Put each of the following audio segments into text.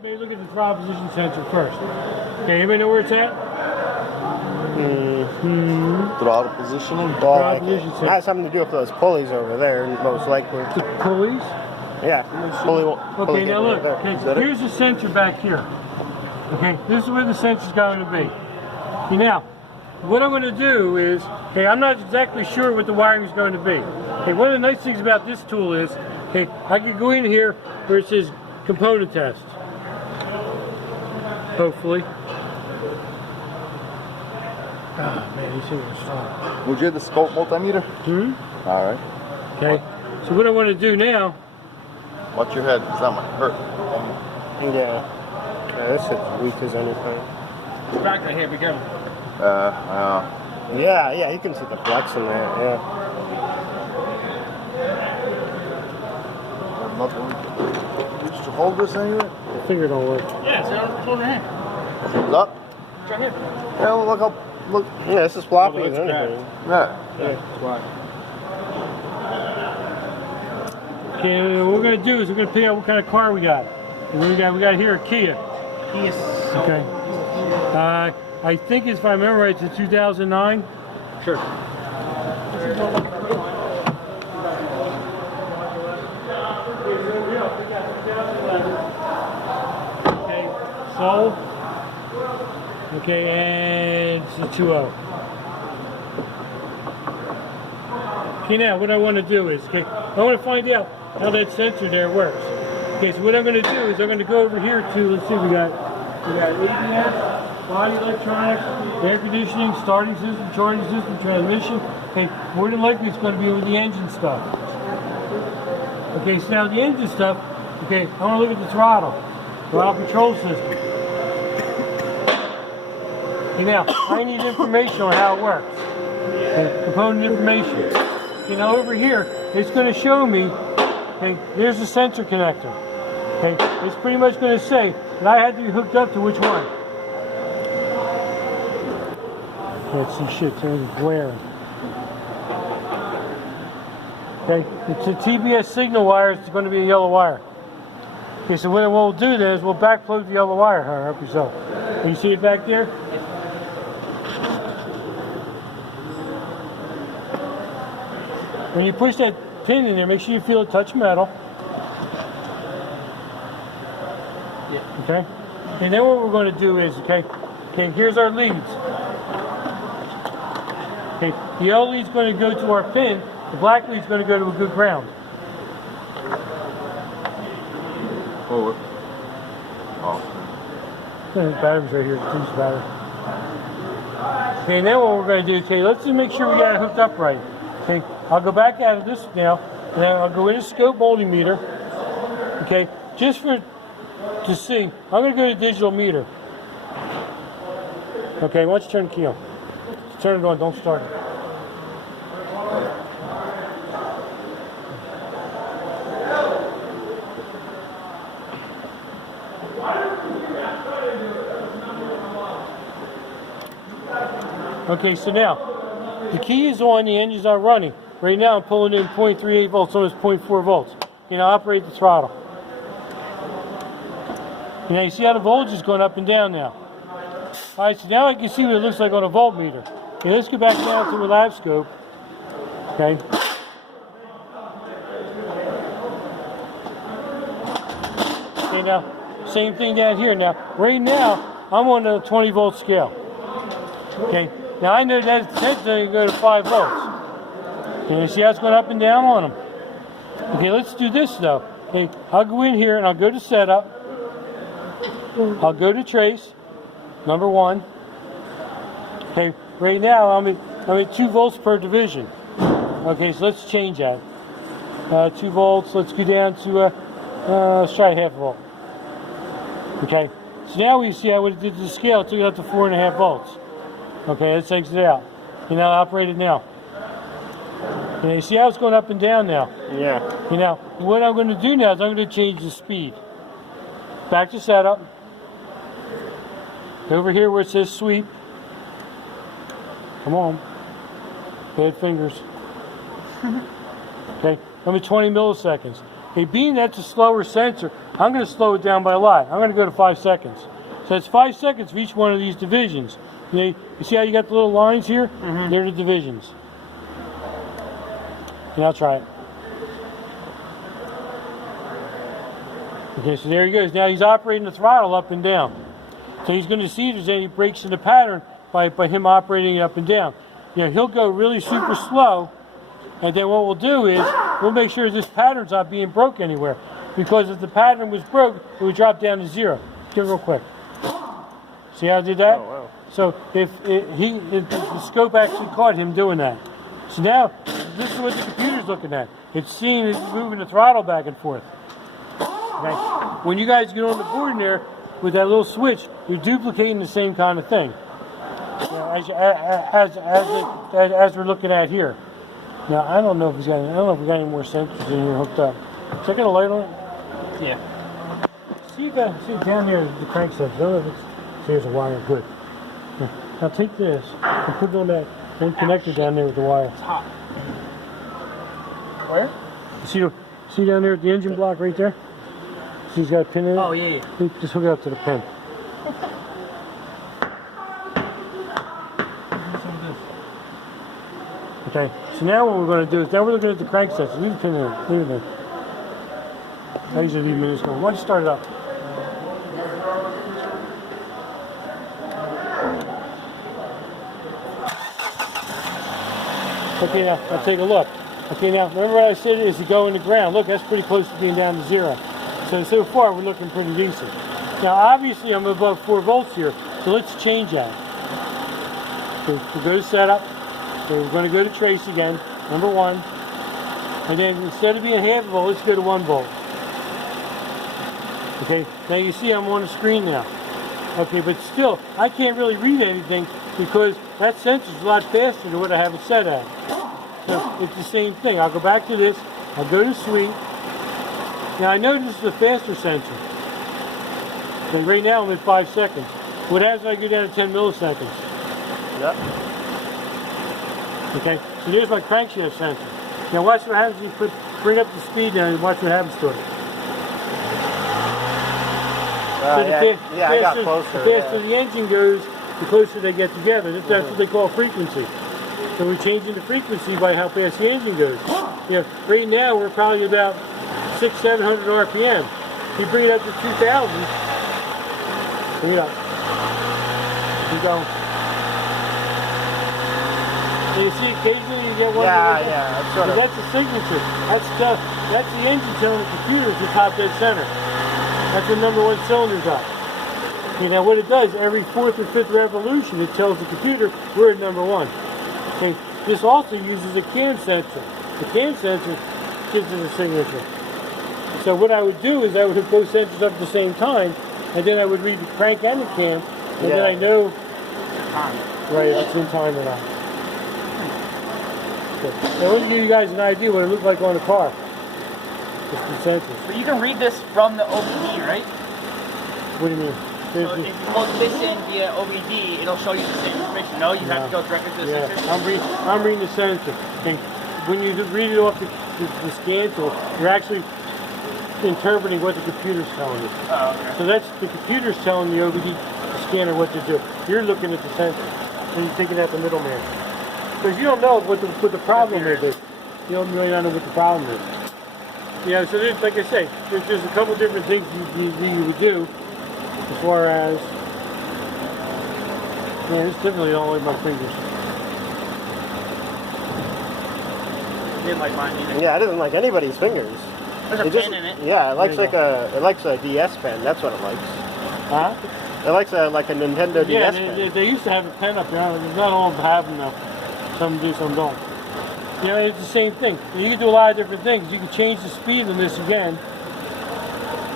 everybody look at the throttle position sensor first. Okay, anybody know where it's at? Throttle positioning? Throttle position sensor. Has something to do with those pulleys over there, most likely. The pulleys? Yeah, pulley. Okay, now look. There. Okay, here's the sensor back here. Okay, this is where the sensor's going to be. Now, what I'm going to do is, okay, I'm not exactly sure what the wiring is going to be. Okay, one of the nice things about this tool is, okay, I can go in here where it says component test. Hopefully. Ah, man, you see what's wrong. Would you have the scope multimeter? All right. Okay, so what I want to do now, Watch your head, because that might hurt. Yeah. This is weak as anything. it's back right here, be careful. Yeah, you can see the flex in there, yeah. Used to hold this anyway? The finger don't work. Yeah, it's on your hand. It's up? It's right here. Yeah, look how, look. Yeah, this is floppy Oh, as it's anything. Yeah. Okay, what we're going to do is we're going to pick out what kind of car we got. And we got here a Kia. Yes. Okay. I think if I remember right, it's a 2009. Sure. Okay, Soul. Okay, and it's a 2.0. Okay, now what I want to do is, okay, I want to find out how that sensor there works. Okay, so what I'm going to do is I'm going to go over here to, let's see, we got ABS, body electronics, air conditioning, starting system, charging system, transmission. Okay, more than likely it's going to be with the engine stuff. Okay, so now the engine stuff, okay, I want to look at the throttle control system. Okay, now, I need information on how it works. Okay, component information. Okay, now over here, it's going to show me, okay, there's the sensor connector. Okay, it's pretty much going to say that I had to be hooked up to which one. Can't see shit, it's glaring. Okay, it's a TBS signal wire, it's going to be a yellow wire. Okay, so what we'll do then is we'll backplug the yellow wire, I hope you so. Can you see it back there? When you push that pin in there, make sure you feel it touch metal. Yeah. Okay? And then what we're going to do is, okay, here's our leads. Okay, the yellow lead's going to go to our pin, the black lead's going to go to a good ground. Forward. Oh. The battery's right here, the two's battery. Okay, and then what we're going to do, okay, let's just make sure we got it hooked up right. Okay, I'll go back out of this now, and then I'll go into scope multimeter. Okay, just to see, I'm going to go to digital meter. Okay, why don't you turn the key on? Turn it on, don't start it. Okay, so now, the key is on, the engine's not running. Right now I'm pulling in 0.38 volts, almost 0.4 volts. You know, operate the throttle. You know, you see how the voltage is going up and down now. Alright, so now I can see what it looks like on a voltmeter. Okay, let's go back down to a lab scope. Okay. Okay, now, same thing down here. Now, right now, I'm on the 20 volt scale. Okay, now I know that it's going to go to 5 volts. Okay, you see how it's going up and down on them? Okay, let's do this though. Okay, I'll go in here and I'll go to setup. I'll go to trace, number 1. Okay, right now I'm at 2 volts per division. Okay, so let's change that. 2 volts, let's go down to, let's try 0.5 volt. Okay, so now we see how it did to the scale, it took it up to 4.5 volts. Okay, let's exit it out. You know, operate it now. Okay, you see how it's going up and down now? Yeah. You know, what I'm going to do now is I'm going to change the speed. Back to setup. Over here where it says sweep. Come on. Bad fingers. Okay, I'm at 20 milliseconds. Okay, being that's a slower sensor, I'm going to slow it down by a lot. I'm going to go to 5 seconds. So it's 5 seconds for each one of these divisions. You see how you got the little lines here? They're the divisions. And I'll try it. Okay, so there he goes. Now he's operating the throttle up and down. So he's going to see if there's any breaks in the pattern by him operating it up and down. He'll go really super slow, and then what we'll do is we'll make sure this pattern's not being broke anywhere. Because if the pattern was broke, it would drop down to 0. Give it real quick. See how I did that? Oh, wow. So if the scope actually caught him doing that. So now, this is what the computer's looking at. It's seeing it moving the throttle back and forth. Okay? When you guys get on the board in there with that little switch, you're duplicating the same kind of thing. As we're looking at here. Now I don't know if we got any more sensors in here hooked up. Check the light on it. Yeah. See down there the crank sensor. I don't know if it's there's a wire. Good. Now take this and put it on that one connector down there with the wire. It's hot. Where? See down there at the engine block right there? See he's got a pin in it? Oh, yeah. Just hook it up to the pin. Okay, so now what we're going to do is, now we're looking at the crank sensor. Leave the pin in there. Leave it there. I usually leave minutes going. Why don't you start it up? Okay, now take a look. Okay, now remember what I said is you go in the ground. Look, that's pretty close to being down to 0. So far we're looking pretty decent. Now obviously I'm above 4 volts here, so let's change that. So we'll go to setup. So we're going to go to trace again, number 1. And then instead of being half a volt, let's go to 1 volt. Okay, now you see I'm on the screen now. Okay, but still, I can't really read anything because that sensor is a lot faster than what I have it set at. So it's the same thing. I'll go back to this. I'll go to suite. Now I know this is a faster sensor. And right now I'm at 5 seconds. What happens if I go down to 10 milliseconds? Yep. Okay, so here's my crankshaft sensor. Now watch what happens if you bring up the speed down and watch what happens to it. So I got closer. The faster the engine goes, the closer they get together. That's what they call frequency. So we're changing the frequency by how fast the engine goes. Right now we're probably about 600-700 RPM. If you bring it up to 2,000, bring it up. Keep going. And you see occasionally you get one. That's the signature. That's the engine telling the computer to top dead center. That's the number 1 cylinder's up. Okay, now what it does, every 4th or 5th revolution, it tells the computer we're at number 1. Okay, this also uses a cam sensor. The cam sensor gives it a signature. So what I would do is I would hook both sensors up at the same time, and then I would read the crank and the cam, and then I know right, if it's in time or not. Okay. Now let me give you guys an idea what it looked like on the car. Just the sensors. But you can read this from the OBD, right? What do you mean? So if you plug this in via OBD, it'll show you the same information. No, you have to go directly to the sensor. I'm reading the sensor. And when you read it off the scan tool, you're actually interpreting what the computer's telling you. Oh, okay. So that's the computer's telling the OBD scanner what to do. You're looking at the sensor, and you're taking out the middleman. Because you don't know what the problem is. You don't really know what the problem is. So there's, like I say, there's a couple different things you would do as far as, this definitely don't like my fingers. Didn't like mine either. Yeah, I didn't like anybody's fingers. There's a pen in it. Yeah, it likes a DS pen. That's what it likes. Huh? It likes a Nintendo DS pen. They used to have a pen up there. Not all of them have them now. Some do, some don't. It's the same thing. You can do a lot of different things. You can change the speed on this again.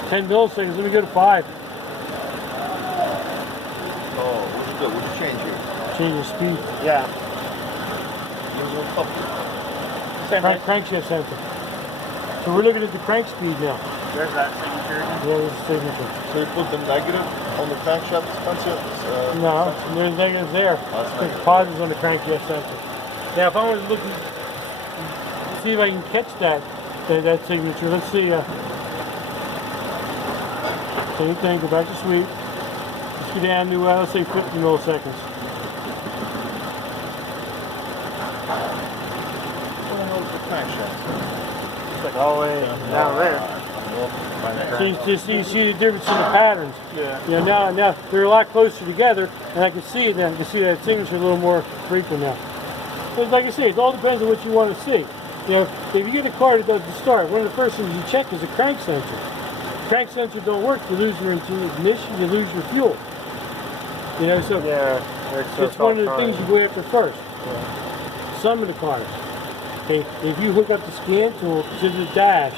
10 milliseconds. Let me go to 5. Oh, what'd you do? What'd you change here? Change the speed. Yeah. Crankshaft sensor. So we're looking at the crank speed now. There's that signature. Yeah, there's the signature. So you put the negative on the crankshaft sensor? No, there's negatives there. There's positives on the crankshaft sensor. Now, if I want to look, see if I can catch that that signature. Let's see. Same thing. Go back to sweep. Let's go down to let's say 50 milliseconds. The crankshaft. It's like all the way down there. So you see the difference in the patterns. Yeah. You know, now they're a lot closer together, and I can see it now. I can see that signature a little more frequent now. But like I say, it all depends on what you want to see. You know, if you get a car that doesn't start, one of the first things you check is the crank sensor. Crank sensor don't work, you lose your ignition, you lose your fuel. You know, so Yeah. it's one of the things you go after first. Some of the cars. Okay, if you hook up the scan tool to the dash,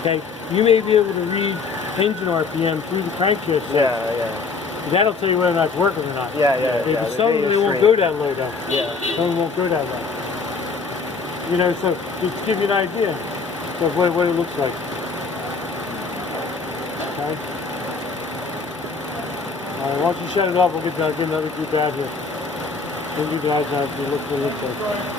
okay, you may be able to read engine RPM through the crankshaft sensor. Yeah. That'll tell you whether or not it's working or not. Yeah. Okay, Yeah. but the some of them they video won't stream. go that low though. Yeah. Some of them won't go that low. You know, so just to give you an idea of what it looks like. Okay. Once you shut it off, we'll get another group out here. We'll give you guys an idea what it looks like.